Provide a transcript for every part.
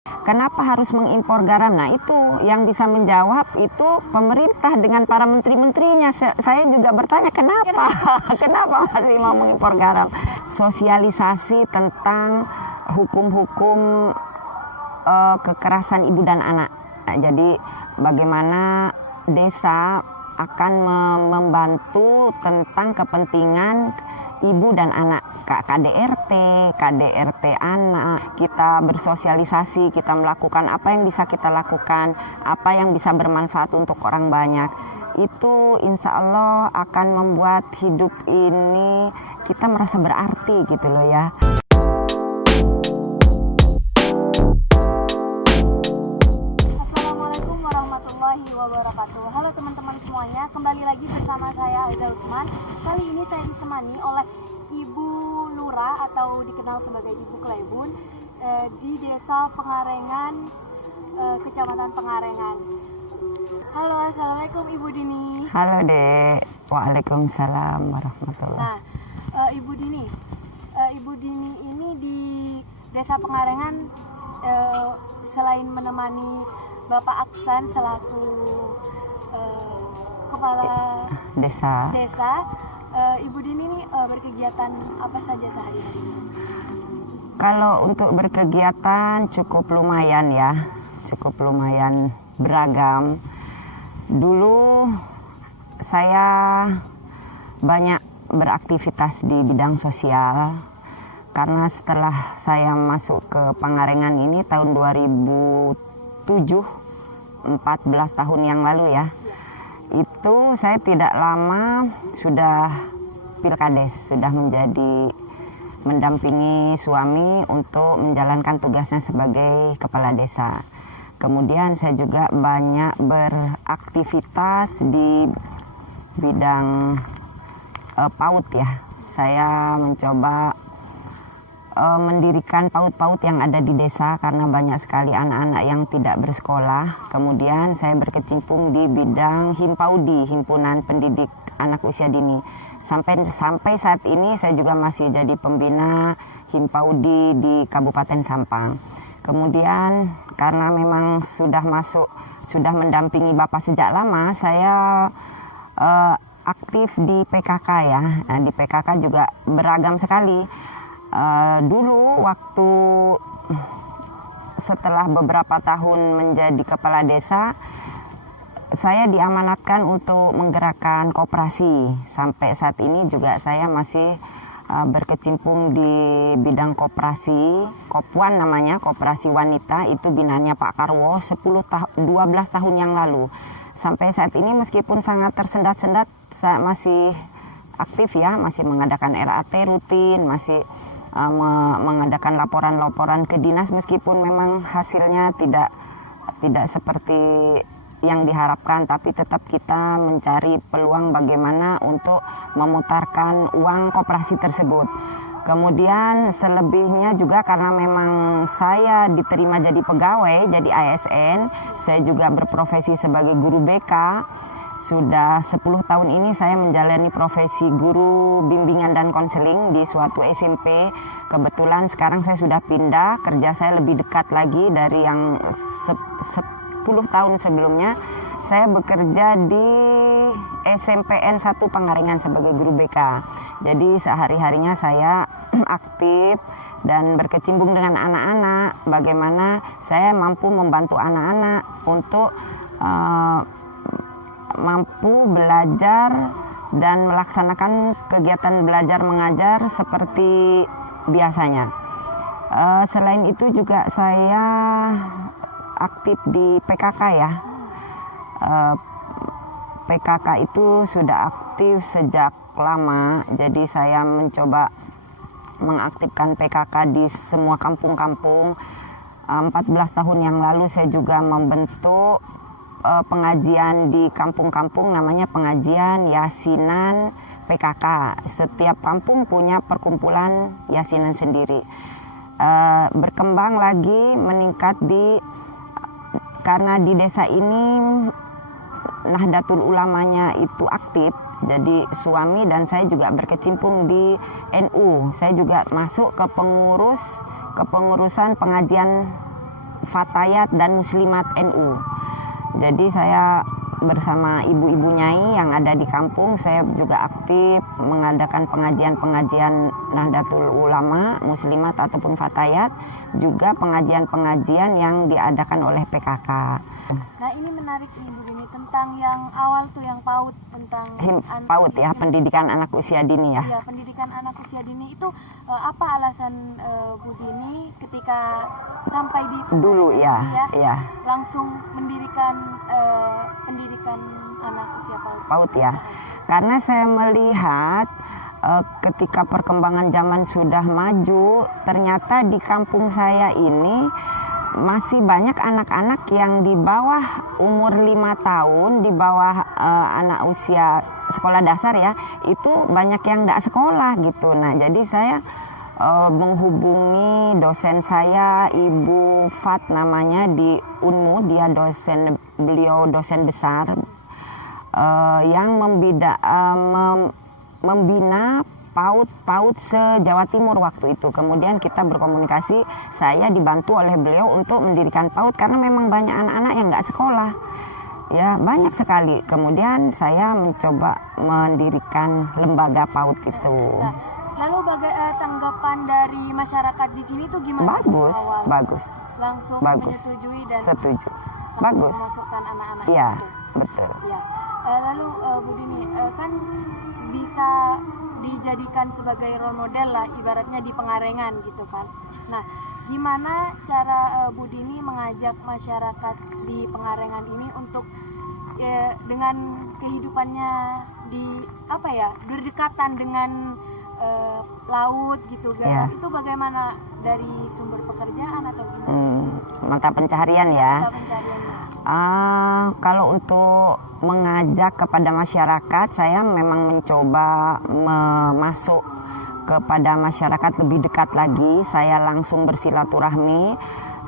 Kenapa harus mengimpor garam? Nah, itu yang bisa menjawab itu pemerintah dengan para menteri-menterinya. Saya juga bertanya kenapa? Kenapa masih mau mengimpor garam? Sosialisasi tentang hukum-hukum kekerasan ibu dan anak. Nah, jadi bagaimana desa akan membantu tentang kepentingan ibu dan anak, KDRT anak, kita bersosialisasi, kita melakukan apa yang bisa kita lakukan, apa yang bisa bermanfaat untuk orang banyak. Itu insya Allah akan membuat hidup ini kita merasa berarti gitu loh ya. Assalamualaikum warahmatullahi wabarakatuh. Halo teman-teman semuanya, kembali lagi bersama saya Aiza Usman. Kali ini saya ditemani oleh Ibu Lurah atau dikenal sebagai Ibu Klebun di Desa Pengarengan, Kecamatan Pengarengan. Halo, assalamualaikum Ibu Dini. Halo Dek, waalaikumsalam warahmatullahi. Nah, Ibu Dini ini di Desa Pengarengan selain menemani Bapak Aksan selaku kepala desa, Ibu Dini ini berkegiatan apa saja sehari-hari? Kalau untuk berkegiatan cukup lumayan beragam. Dulu saya banyak beraktivitas di bidang sosial karena setelah saya masuk ke Pengarengan ini tahun 2007, 14 tahun yang lalu ya. Itu saya tidak lama sudah pilkades, sudah mendampingi suami untuk menjalankan tugasnya sebagai kepala desa. Kemudian saya juga banyak beraktivitas di bidang PAUD ya. Saya mencoba mendirikan PAUD-PAUD yang ada di desa karena banyak sekali anak-anak yang tidak bersekolah. Kemudian saya berkecimpung di bidang Himpaudi, Himpunan Pendidik Anak Usia Dini. Sampai saat ini saya juga masih jadi pembina Himpaudi di Kabupaten Sampang. Kemudian karena memang sudah mendampingi Bapak sejak lama, saya aktif di PKK ya. Nah, di PKK juga beragam sekali. Dulu waktu setelah beberapa tahun menjadi kepala desa, saya diamanatkan untuk menggerakkan koperasi. Sampai saat ini juga saya masih berkecimpung di bidang koperasi, Kopwan namanya, Koperasi Wanita, itu binanya Pak Karwo 12 tahun yang lalu. Sampai saat ini meskipun sangat tersendat-sendat, saya masih aktif ya, masih mengadakan RAT rutin, masih mengadakan laporan-laporan ke dinas meskipun memang hasilnya tidak seperti yang diharapkan, tapi tetap kita mencari peluang bagaimana untuk memutarkan uang koperasi tersebut. Kemudian selebihnya juga karena memang saya diterima jadi pegawai, jadi ASN, saya juga berprofesi sebagai guru BK. Sudah 10 tahun ini saya menjalani profesi guru bimbingan dan konseling di suatu SMP. Kebetulan sekarang saya sudah pindah, kerja saya lebih dekat lagi dari yang 10 tahun sebelumnya. Saya bekerja di SMPN 1 Pengarengan sebagai guru BK. Jadi sehari-harinya saya aktif dan berkecimpung dengan anak-anak. Bagaimana saya mampu membantu anak-anak untuk mampu belajar dan melaksanakan kegiatan belajar mengajar seperti biasanya. Selain itu juga saya aktif di PKK ya. PKK itu sudah aktif sejak lama, jadi saya mencoba mengaktifkan PKK di semua kampung-kampung. 14 tahun yang lalu saya juga membentuk pengajian di kampung-kampung, namanya pengajian Yasinan PKK. Setiap kampung punya perkumpulan Yasinan sendiri. Berkembang lagi, meningkat karena di desa ini Nahdlatul Ulamanya itu aktif, jadi suami dan saya juga berkecimpung di NU. Saya juga masuk ke pengurusan pengajian Fatayat dan Muslimat NU. Jadi saya bersama ibu-ibu nyai yang ada di kampung, saya juga aktif mengadakan pengajian-pengajian Nahdlatul Ulama, Muslimat ataupun Fatayat, juga pengajian-pengajian yang diadakan oleh PKK. Nah ini menarik nih Bu Dini, tentang yang awal tuh yang PAUD, tentang PAUD ya, pendidikan anak usia dini ya. Ya, pendidikan anak usia dini itu apa alasan Bu Dini ketika sampai di Dulu ya, langsung mendirikan pendidikan anak usia PAUD? PAUD ya, karena saya melihat ketika perkembangan zaman sudah maju, ternyata di kampung saya ini masih banyak anak-anak yang di bawah umur 5 tahun, di bawah anak usia sekolah dasar ya, itu banyak yang tidak sekolah gitu. Nah jadi saya menghubungi dosen saya, Ibu Fat namanya, di UNMU, dia beliau dosen besar yang membina PAUD se-Jawa Timur waktu itu. Kemudian kita berkomunikasi, saya dibantu oleh beliau untuk mendirikan PAUD karena memang banyak anak-anak yang nggak sekolah. Ya, banyak sekali. Kemudian saya mencoba mendirikan lembaga PAUD itu. Nah, lalu tanggapan dari masyarakat di sini tuh gimana? Bagus. Langsung bagus. menyetujui dan setuju. Bagus. memasukkan anak-anak Iya, itu. betul. Ya. Lalu Bu Dini, kan bisa dijadikan sebagai role model lah ibaratnya di Pengarengan gitu kan. Nah, gimana cara Bu Dini mengajak masyarakat di Pengarengan ini untuk dengan kehidupannya di berdekatan dengan laut gitu kan? Itu bagaimana, dari sumber pekerjaan atau gimana? Mata pencaharian ya. Mata pencahariannya. Kalau untuk mengajak kepada masyarakat, saya memang mencoba masuk kepada masyarakat lebih dekat lagi. Saya langsung bersilaturahmi,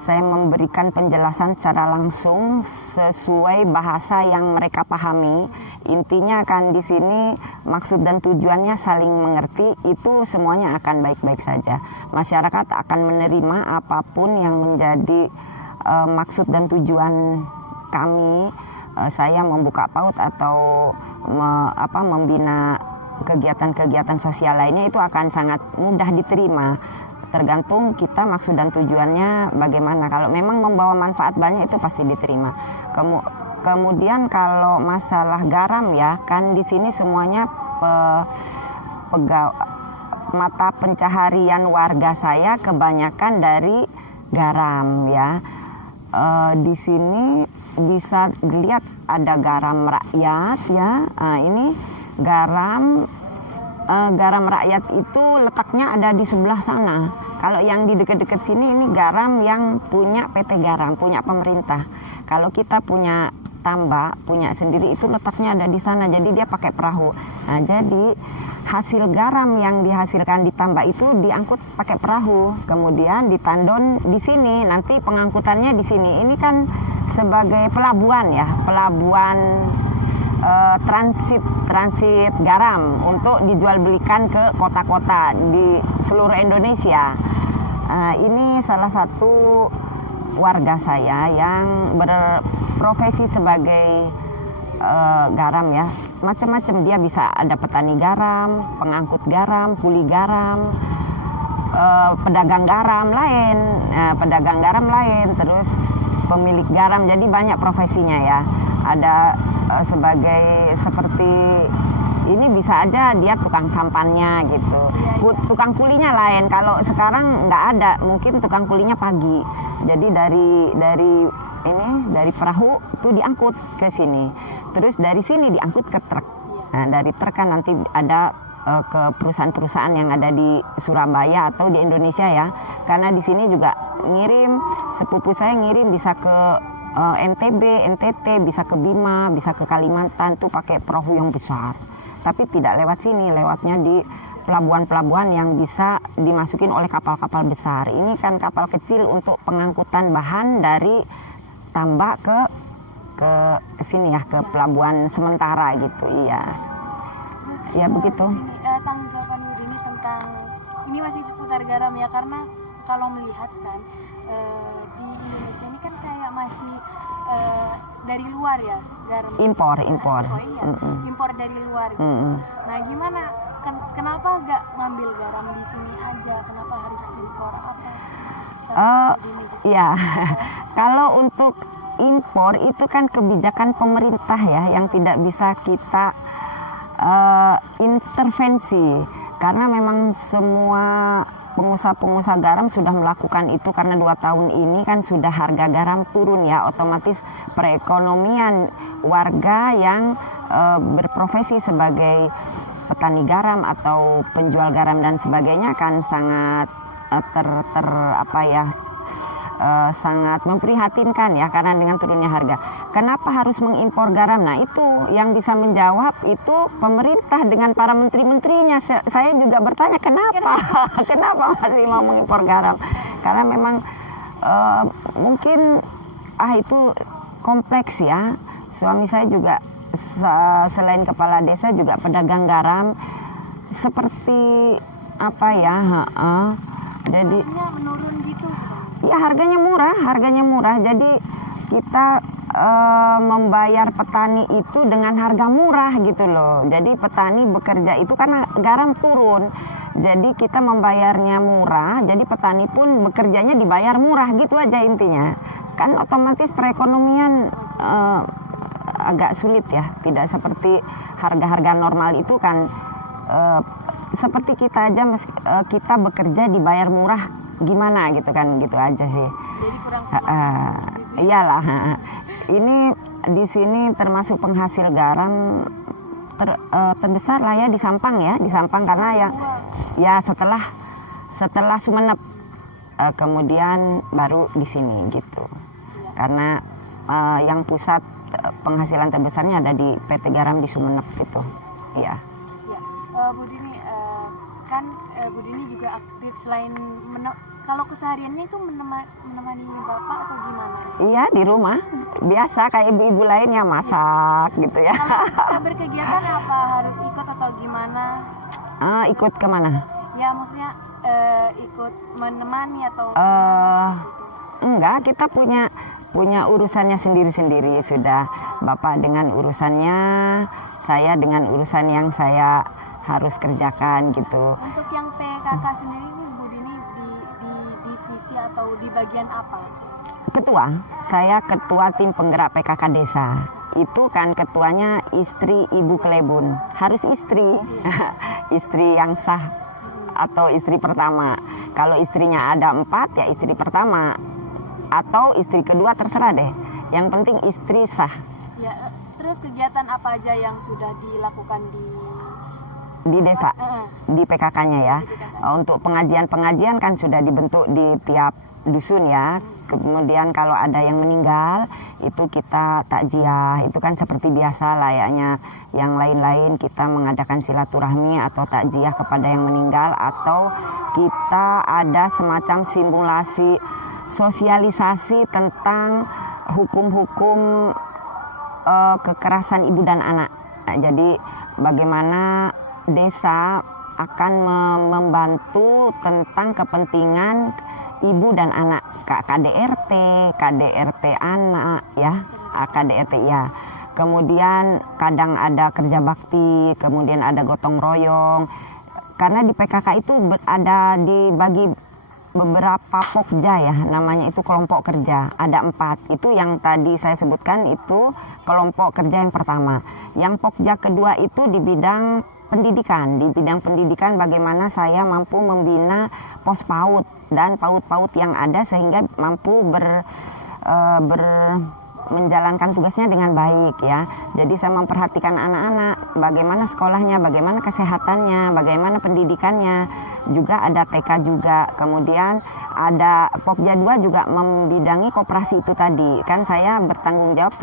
saya memberikan penjelasan secara langsung sesuai bahasa yang mereka pahami. Intinya kan di sini maksud dan tujuannya saling mengerti, itu semuanya akan baik-baik saja. Masyarakat akan menerima apapun yang menjadi maksud dan tujuan kami. Saya membuka PAUD atau membina kegiatan-kegiatan sosial lainnya, itu akan sangat mudah diterima. Tergantung kita maksud dan tujuannya bagaimana. Kalau memang membawa manfaat banyak, itu pasti diterima. Kemudian kalau masalah garam ya, kan di sini semuanya mata pencaharian warga saya kebanyakan dari garam ya. Di sini bisa dilihat ada garam rakyat ya. Ini garam rakyat itu letaknya ada di sebelah sana. Kalau yang di dekat-dekat sini ini garam yang punya PT Garam, punya pemerintah. Kalau kita punya tambak, punya sendiri, itu letaknya ada di sana. Jadi dia pakai perahu. Nah, jadi hasil garam yang dihasilkan di tambak itu diangkut pakai perahu, kemudian ditandon di sini. Nanti pengangkutannya di sini. Ini kan sebagai pelabuhan ya, pelabuhan transit garam untuk dijual belikan ke kota-kota di seluruh Indonesia. Ini salah satu warga saya yang berprofesi sebagai garam ya, macam-macam. Dia bisa ada petani garam, pengangkut garam, kuli garam, pedagang garam lain, terus pemilik garam. Jadi banyak profesinya ya. Ada seperti ini, bisa aja dia tukang sampannya gitu. Tukang kulinya lain. Kalau sekarang nggak ada, mungkin tukang kulinya pagi. Jadi dari perahu itu diangkut ke sini. Terus dari sini diangkut ke truk. Nah, dari truk kan nanti ada ke perusahaan-perusahaan yang ada di Surabaya atau di Indonesia ya. Karena di sini juga ngirim, sepupu saya ngirim bisa ke NTB, NTT, bisa ke Bima, bisa ke Kalimantan, tuh pakai perahu yang besar. Tapi tidak lewat sini, lewatnya di pelabuhan-pelabuhan yang bisa dimasukin oleh kapal-kapal besar. Ini kan kapal kecil untuk pengangkutan bahan dari tambak ke sini ya, ke pelabuhan sementara gitu. Iya. Ya begitu. Tanggapan Bu Dini tentang ini masih seputar garam ya, karena kalau melihat kan di Indonesia ini kan kayak masih dari luar ya garam. Impor. Oh iya, impor dari luar. Gitu. Nah gimana? Kenapa nggak ngambil garam di sini aja? Kenapa harus impor apa? Ya, kalau untuk impor itu kan kebijakan pemerintah ya yang tidak bisa kita intervensi, karena memang semua pengusaha-pengusaha garam sudah melakukan itu, karena 2 tahun ini kan sudah harga garam turun ya, otomatis perekonomian warga yang berprofesi sebagai petani garam atau penjual garam dan sebagainya kan sangat sangat memprihatinkan ya, karena dengan turunnya harga. Kenapa harus mengimpor garam? Nah itu yang bisa menjawab itu pemerintah dengan para menteri-menterinya. Saya juga bertanya kenapa masih mau mengimpor garam? Karena memang mungkin itu kompleks ya. Suami saya juga selain kepala desa juga pedagang garam, seperti jadi menurun gitu. Ya harganya murah. Jadi kita membayar petani itu dengan harga murah gitu loh. Jadi petani bekerja itu karena garam turun. Jadi kita membayarnya murah, jadi petani pun bekerjanya dibayar murah, gitu aja intinya. Kan otomatis perekonomian agak sulit ya, tidak seperti harga-harga normal itu kan. Seperti kita aja kita bekerja dibayar murah, gimana gitu kan, gitu aja sih. Jadi kurang iyalah. Ini di sini termasuk penghasil garam terbesar lah ya di Sampang karena ya setelah Sumeneb, kemudian baru di sini gitu. Karena yang pusat penghasilan terbesarnya ada di PT Garam di Sumeneb gitu. Iya. Bu Dini, kan Bu Dini juga aktif selain kalau kesehariannya itu menemani Bapak atau gimana? Iya, di rumah. Biasa kayak ibu-ibu lainnya masak gitu ya. Kalau berkegiatan apa harus ikut atau gimana? Ikut kemana? Ya maksudnya ikut menemani atau enggak, kita punya urusannya sendiri-sendiri sudah. Bapak dengan urusannya, saya dengan urusan yang saya harus kerjakan gitu. Untuk yang PKK sendiri ini Bu Dini di divisi atau di bagian apa? Ketua, saya ketua tim penggerak PKK desa. Itu kan ketuanya istri Ibu Klebun, harus istri, istri yang sah atau istri pertama. Kalau istrinya ada 4 ya istri pertama, atau istri kedua terserah deh. Yang penting istri sah. Ya, terus kegiatan apa aja yang sudah dilakukan di desa, di PKK-nya ya. Untuk pengajian kan sudah dibentuk di tiap dusun ya. Kemudian kalau ada yang meninggal itu kita takziah, itu kan seperti biasa layaknya yang lain-lain, kita mengadakan silaturahmi atau takziah kepada yang meninggal, atau kita ada semacam simulasi sosialisasi tentang hukum-hukum kekerasan ibu dan anak. Nah, jadi bagaimana desa akan membantu tentang kepentingan ibu dan anak, KDRT anak ya, KDRT ya. Kemudian kadang ada kerja bakti, kemudian ada gotong royong. Karena di PKK itu ada dibagi beberapa pokja ya, namanya itu kelompok kerja. Ada 4, itu yang tadi saya sebutkan itu kelompok kerja yang pertama. Yang pokja kedua itu di bidang pendidikan. Di bidang pendidikan bagaimana saya mampu membina pos PAUD dan PAUD-PAUD yang ada sehingga mampu menjalankan tugasnya dengan baik ya. Jadi saya memperhatikan anak-anak, bagaimana sekolahnya, bagaimana kesehatannya, bagaimana pendidikannya. Juga ada TK juga. Kemudian ada Pokja 2 juga membidangi koperasi itu tadi. Kan saya bertanggung jawab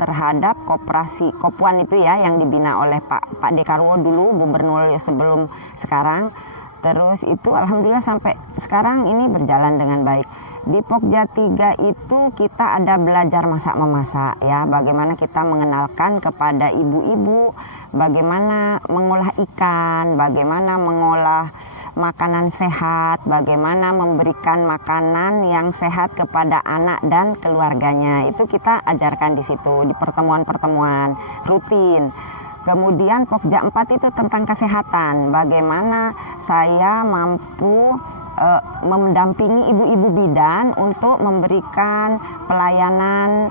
terhadap koperasi Kopuan itu ya, yang dibina oleh Pak Dekarwo dulu, gubernur sebelum sekarang. Terus itu alhamdulillah sampai sekarang ini berjalan dengan baik. Di Pokja 3 itu kita ada belajar masak-memasak ya, bagaimana kita mengenalkan kepada ibu-ibu bagaimana mengolah ikan, bagaimana mengolah makanan sehat, bagaimana memberikan makanan yang sehat kepada anak dan keluarganya. Itu kita ajarkan di situ, di pertemuan-pertemuan rutin. Kemudian Pokja 4 itu tentang kesehatan, bagaimana saya mampu mendampingi ibu-ibu bidan untuk memberikan pelayanan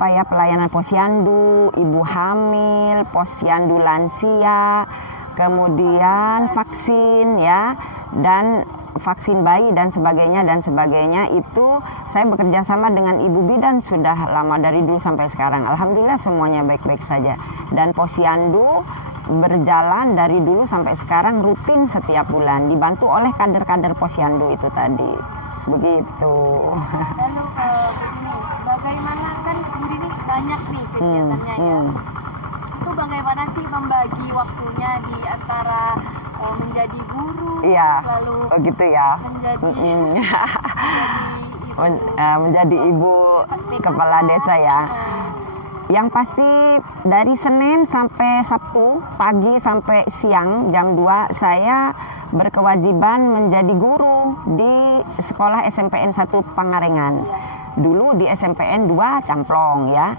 pelayanan posyandu, ibu hamil, posyandu lansia, kemudian vaksin ya, dan vaksin bayi dan sebagainya. Itu saya bekerja sama dengan ibu bidan sudah lama, dari dulu sampai sekarang. Alhamdulillah semuanya baik-baik saja. Dan posyandu berjalan dari dulu sampai sekarang rutin setiap bulan, dibantu oleh kader-kader posyandu itu tadi. Begitu. Lalu begini, bagaimana kan Bu Dini banyak nih kegiatannya ya. Itu bagaimana sih membagi waktunya di antara menjadi guru, lalu gitu ya, menjadi ibu kepala desa ya. Yang pasti dari Senin sampai Sabtu pagi sampai siang jam 2 saya berkewajiban menjadi guru di sekolah SMPN 1 Pangarengan. Dulu di SMPN 2 Camplong ya.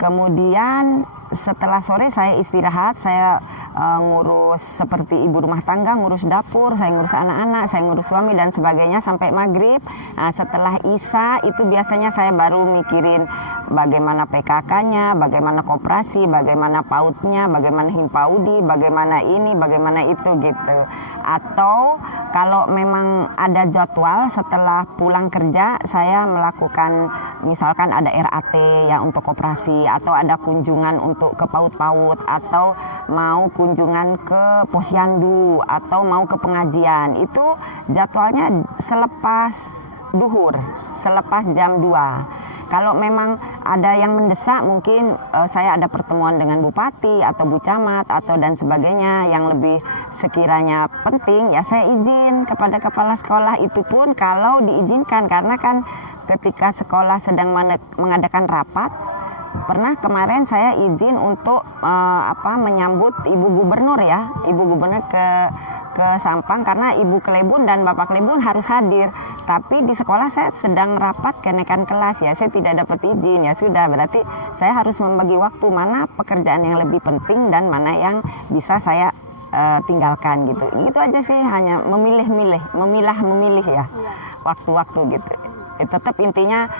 Kemudian setelah sore saya istirahat, saya ngurus seperti ibu rumah tangga, ngurus dapur, saya ngurus anak-anak, saya ngurus suami dan sebagainya sampai maghrib. Nah, setelah Isya itu biasanya saya baru mikirin bagaimana PKK-nya, bagaimana koperasi, bagaimana PAUD-nya, bagaimana Himpaudi, bagaimana ini, bagaimana itu gitu. Atau kalau memang ada jadwal setelah pulang kerja, saya melakukan misalkan ada RAT ya untuk koperasi, atau ada kunjungan untuk ke PAUD-PAUD, atau mau kunjungan ke posyandu, atau mau ke pengajian. Itu jadwalnya selepas duhur, selepas jam 2. Kalau memang ada yang mendesak, mungkin saya ada pertemuan dengan bupati atau bu camat atau dan sebagainya yang lebih sekiranya penting, ya saya izin kepada kepala sekolah. Itu pun kalau diizinkan, karena kan ketika sekolah sedang mengadakan rapat, pernah kemarin saya izin untuk menyambut ibu gubernur ya, ibu gubernur ke Sampang karena ibu Klebun dan bapak Klebun harus hadir. Tapi di sekolah saya sedang rapat kenaikan kelas ya, saya tidak dapat izin. Ya sudah, berarti saya harus membagi waktu mana pekerjaan yang lebih penting dan mana yang bisa saya tinggalkan gitu. Itu aja sih, hanya memilah-memilih ya waktu-waktu gitu. Tetap intinya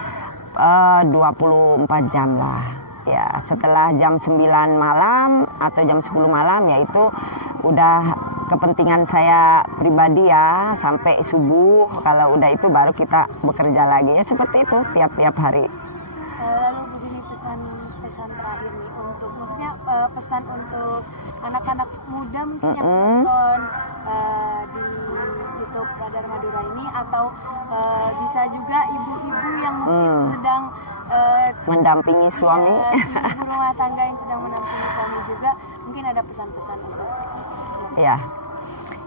24 jam lah. Ya, setelah jam 9 malam atau jam 10 malam ya itu udah kepentingan saya pribadi ya, sampai subuh. Kalau udah itu baru kita bekerja lagi ya, seperti itu tiap-tiap hari. Lalu begini, pesan terakhir nih untuk, maksudnya pesan untuk anak-anak muda mungkin yang menonton di YouTube Radar Madura ini, atau bisa juga ibu-ibu yang mungkin sedang mendampingi suami, ibu rumah tangga yang sedang mendampingi suami juga, mungkin ada pesan-pesan untuk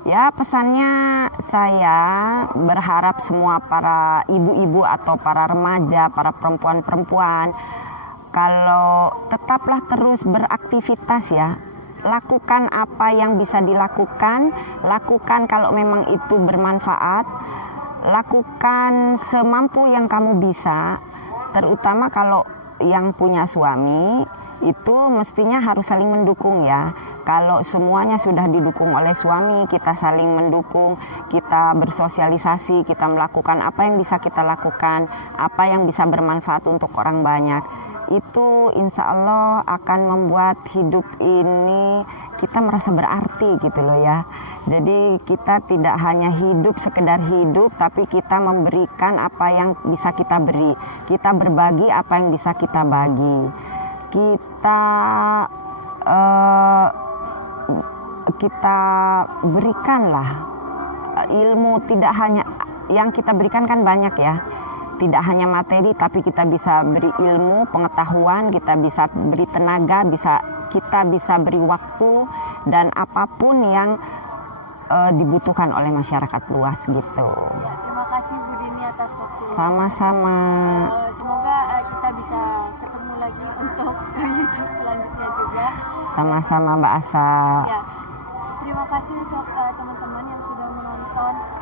ya pesannya, saya berharap semua para ibu-ibu atau para remaja, para perempuan-perempuan, kalau tetaplah terus beraktivitas ya, lakukan apa yang bisa dilakukan, lakukan kalau memang itu bermanfaat, lakukan semampu yang kamu bisa. Terutama kalau yang punya suami, itu mestinya harus saling mendukung ya. Kalau semuanya sudah didukung oleh suami, kita saling mendukung, kita bersosialisasi, kita melakukan apa yang bisa kita lakukan, apa yang bisa bermanfaat untuk orang banyak. Itu insya Allah akan membuat hidup ini kita merasa berarti gitu loh ya. Jadi kita tidak hanya hidup sekedar hidup, tapi kita memberikan apa yang bisa kita beri. Kita berbagi apa yang bisa kita bagi. Kita berikanlah ilmu, tidak hanya yang kita berikan kan banyak ya. Tidak hanya materi, tapi kita bisa beri ilmu, pengetahuan, kita bisa beri tenaga, kita bisa beri waktu, dan apapun yang dibutuhkan oleh masyarakat luas gitu. Ya, terima kasih Bu Dini atas waktu. Sama-sama. Semoga kita bisa ketemu lagi untuk YouTube selanjutnya juga. Sama-sama Mbak Asa. Ya, terima kasih untuk teman-teman yang sudah menonton menonton.